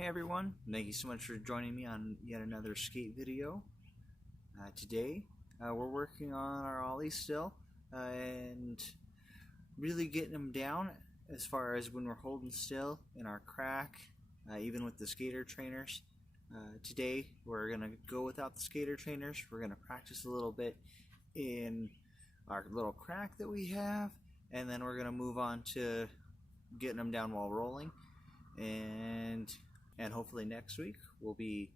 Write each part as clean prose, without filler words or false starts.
Hey everyone, thank you so much for joining me on yet another skate video. Today we're working on our Ollie still and really getting them down as far as when we're holding still in our crack, even with the skater trainers. Today we're going to go without the skater trainers. We're going to practice a little bit in our little crack that we have, and then we're going to move on to getting them down while rolling. And hopefully next week we'll be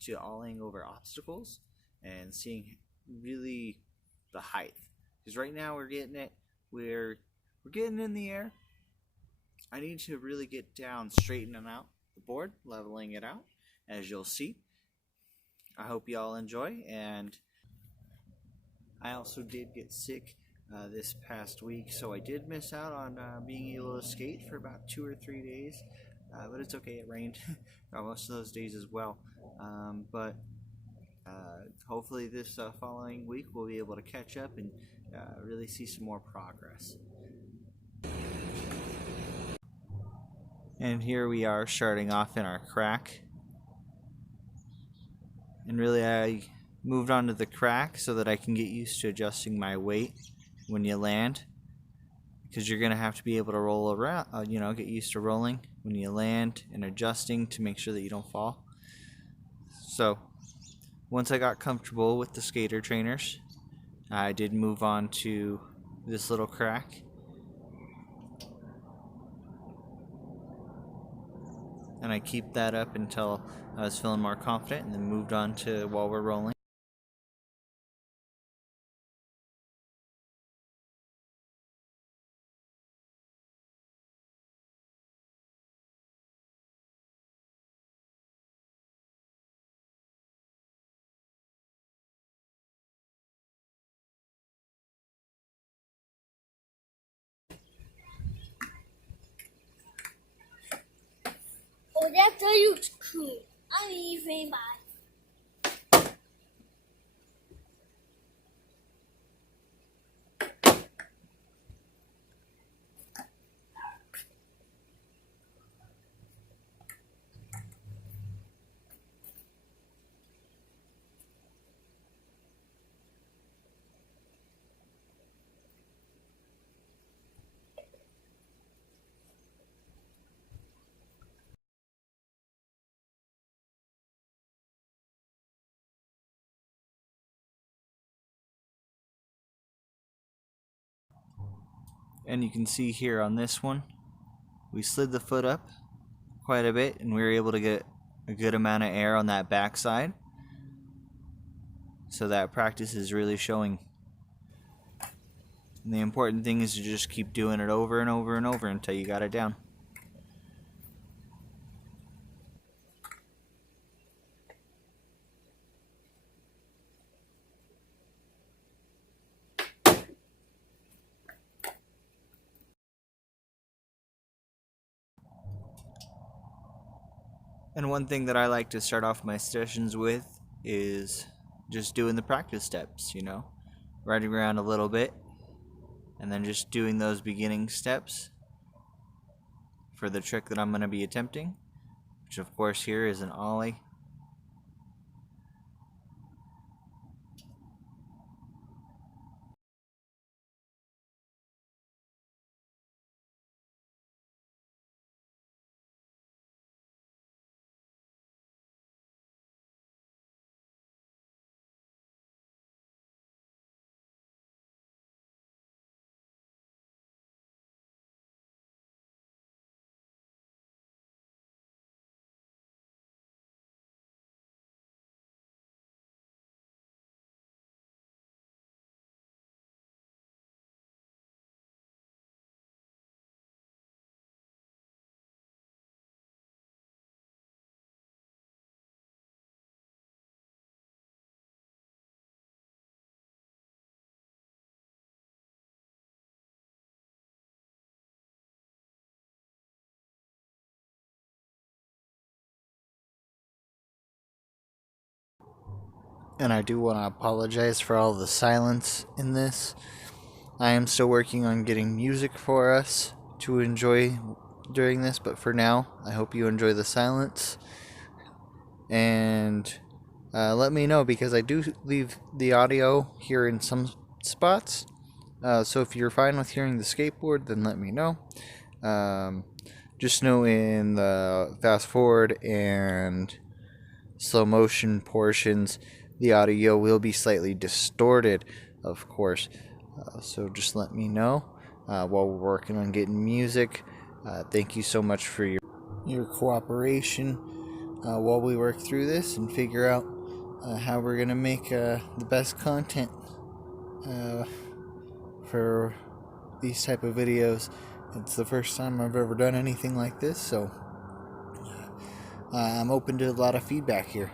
to ollieing over obstacles and seeing really the height. Because right now we're getting it, we're getting in the air. I need to really get down, straightening out the board, leveling it out, as you'll see. I hope you all enjoy, and I also did get sick this past week, so I did miss out on being able to skate for about 2 or 3 days. But it's okay, it rained most of those days as well. But hopefully this following week we'll be able to catch up and really see some more progress. And here we are starting off in our crack. And really I moved on to the crack so that I can get used to adjusting my weight when you land. Because you're going to have to be able to roll around, get used to rolling when you land and adjusting to make sure that you don't fall. So once I got comfortable with the skater trainers, I did move on to this little crack. And I keep that up until I was feeling more confident, and then moved on to while we're rolling.我家真有可爱一飞白。And you can see here on this one, we slid the foot up quite a bit, and we were able to get a good amount of air on that backside. So that practice is really showing. And the important thing is to just keep doing it over and over and over until you got it down. And one thing that I like to start off my sessions with is just doing the practice steps, riding around a little bit and then just doing those beginning steps for the trick that I'm going to be attempting, which of course here is an ollie. And I do want to apologize for all the silence in this. I am still working on getting music for us to enjoy during this, but for now, I hope you enjoy the silence. And let me know, because I do leave the audio here in some spots. So if you're fine with hearing the skateboard, then let me know. Just know in the fast forward and slow motion portions, the audio will be slightly distorted, of course. So just let me know while we're working on getting music. Thank you so much for your cooperation while we work through this and figure out how we're gonna make the best content for these type of videos. It's the first time I've ever done anything like this, so I'm open to a lot of feedback here.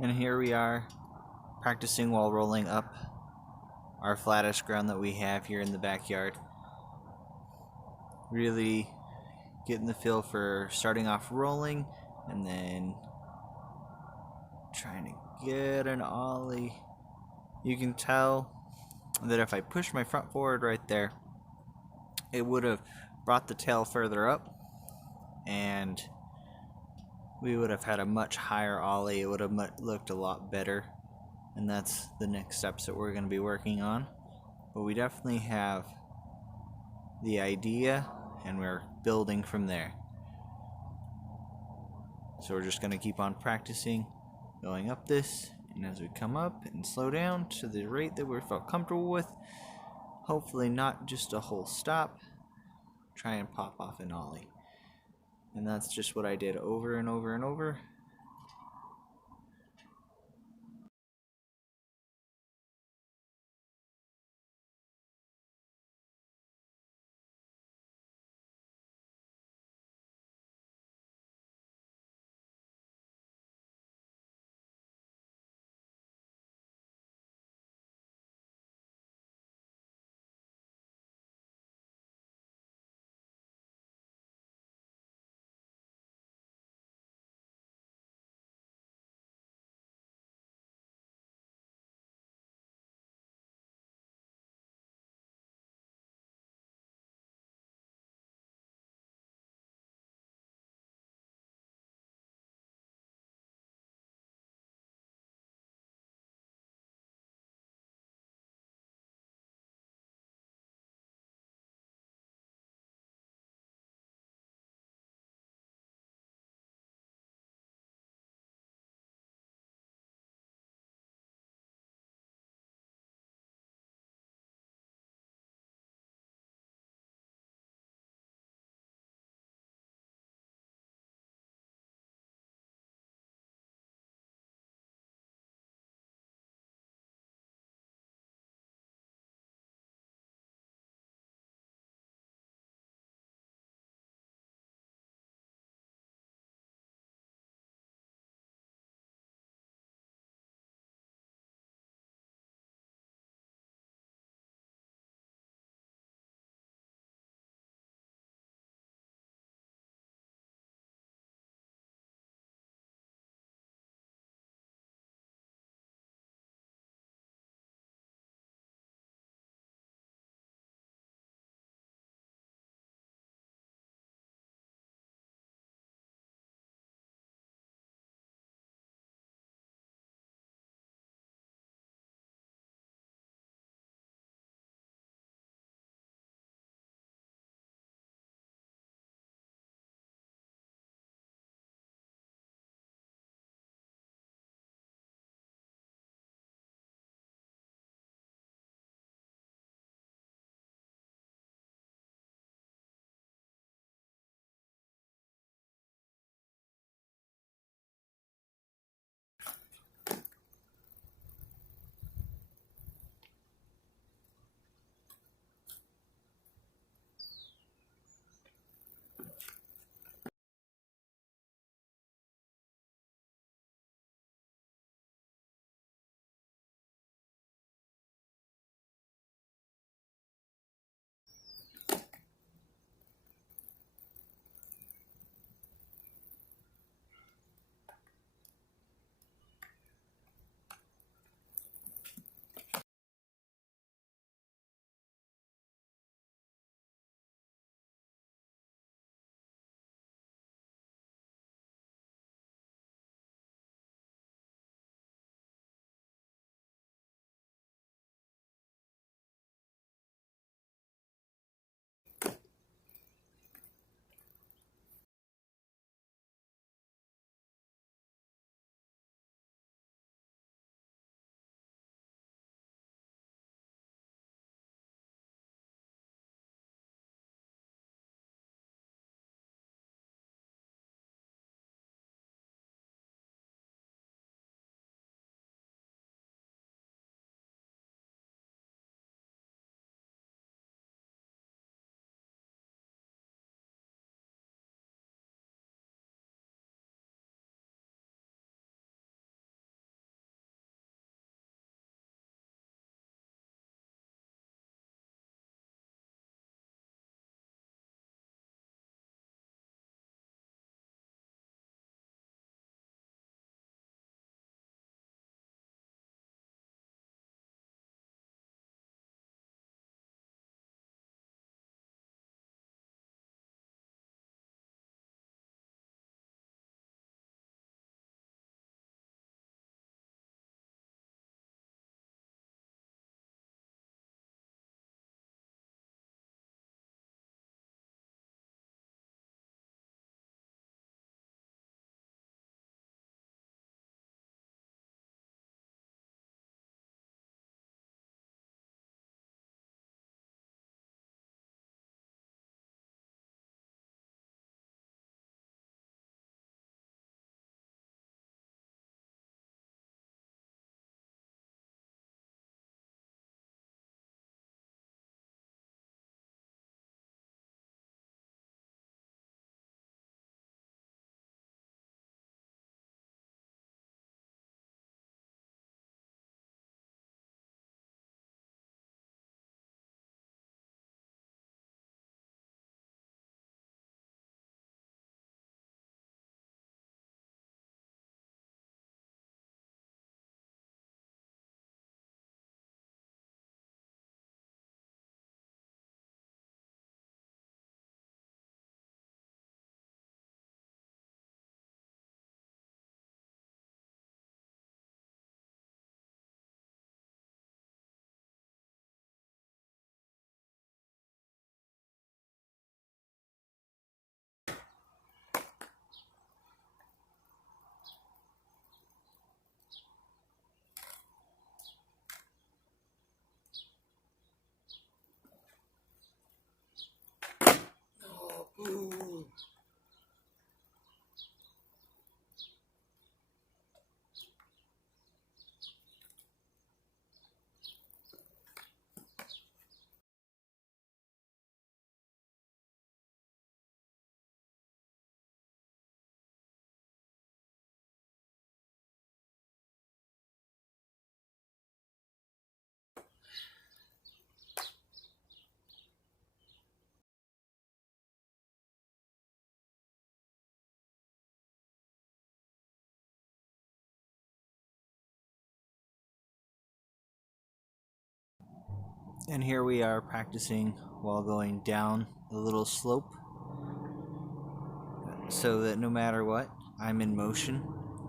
And here we are, practicing while rolling up our flattish ground that we have here in the backyard. Really getting the feel for starting off rolling and then trying to get an ollie. You can tell that if I push my front forward right there, it would have brought the tail further up and we would have had a much higher ollie. It would have looked a lot better, and that's the next steps that we're going to be working on. But we definitely have the idea and we're building from there. So we're just going to keep on practicing going up this, and as we come up and slow down to the rate that we felt comfortable with, hopefully not just a whole stop, try and pop off an ollie. And that's just what I did over and over and over. And here we are practicing while going down a little slope, so that no matter what, I'm in motion.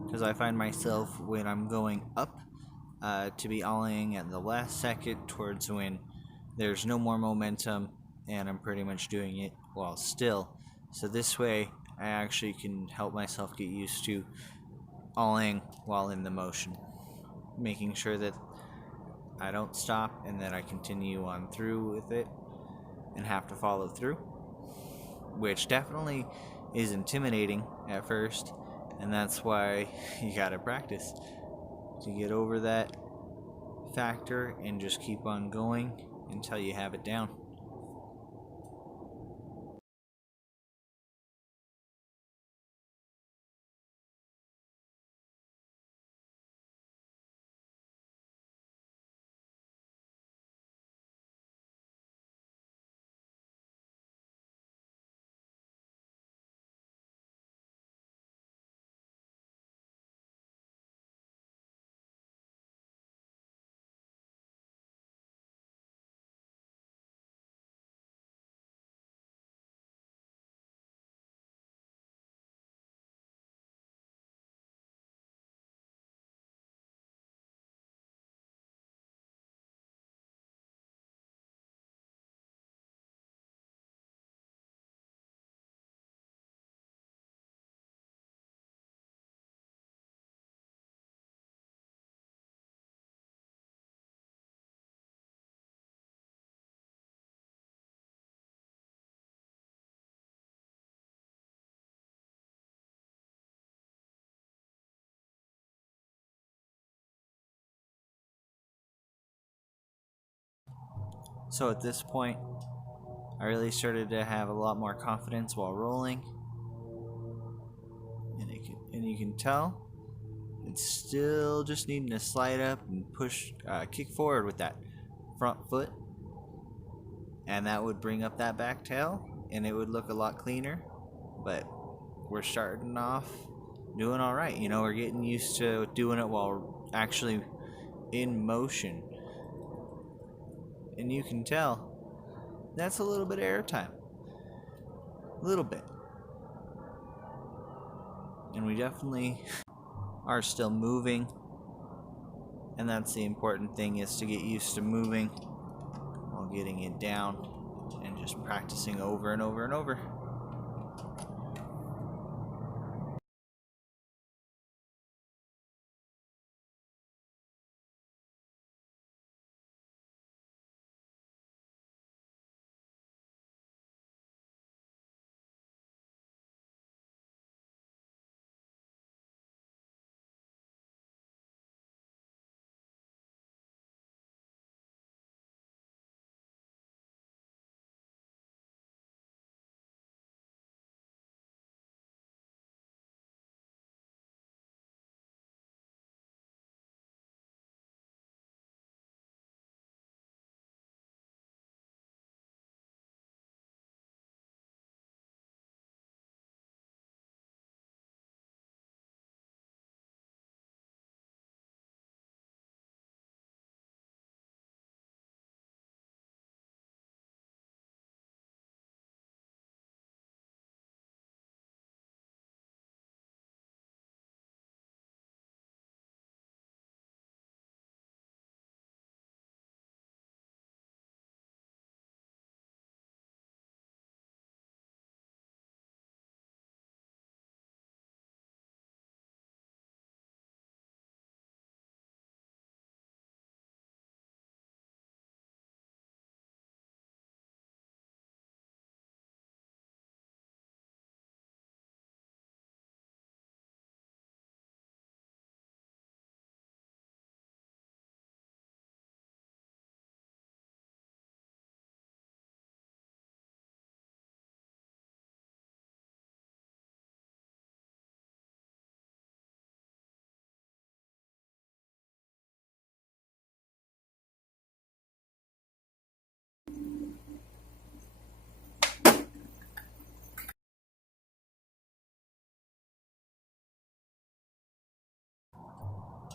Because I find myself when I'm going up to be ollieing at the last second towards when there's no more momentum and I'm pretty much doing it while still. So this way I actually can help myself get used to ollieing while in the motion, making sure that I don't stop and that I continue on through with it and have to follow through, which definitely is intimidating at first, and that's why you gotta practice to get over that factor and just keep on going until you have it down. So at this point, I really started to have a lot more confidence while rolling, and you can tell it's still just needing to slide up and push, kick forward with that front foot, and that would bring up that back tail, and it would look a lot cleaner. But we're starting off doing all right. You know, we're getting used to doing it while actually in motion, and you can tell that's a little bit of airtime, a little bit, and we definitely are still moving, and that's the important thing, is to get used to moving while getting it down and just practicing over and over and over.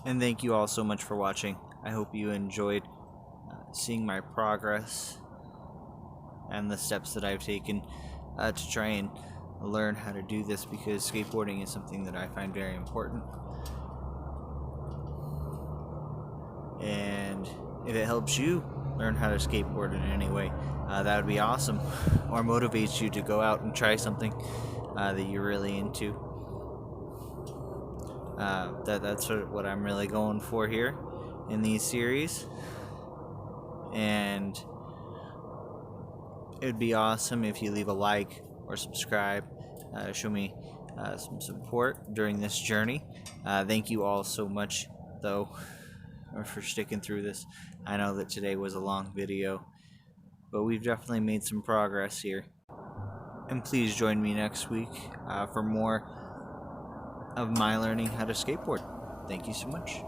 And thank you all so much for watching. I hope you enjoyed seeing my progress and the steps that I've taken to try and learn how to do this, because skateboarding is something that I find very important. And if it helps you learn how to skateboard in any way, that would be awesome, or motivates you to go out and try something that you're really into. That's sort of what I'm really going for here in these series. And it would be awesome if you leave a like or subscribe, show me some support during this journey. Thank you all so much, though, for sticking through this. I know that today was a long video, but we've definitely made some progress here. And please join me next week for more of my learning how to skateboard. Thank you so much.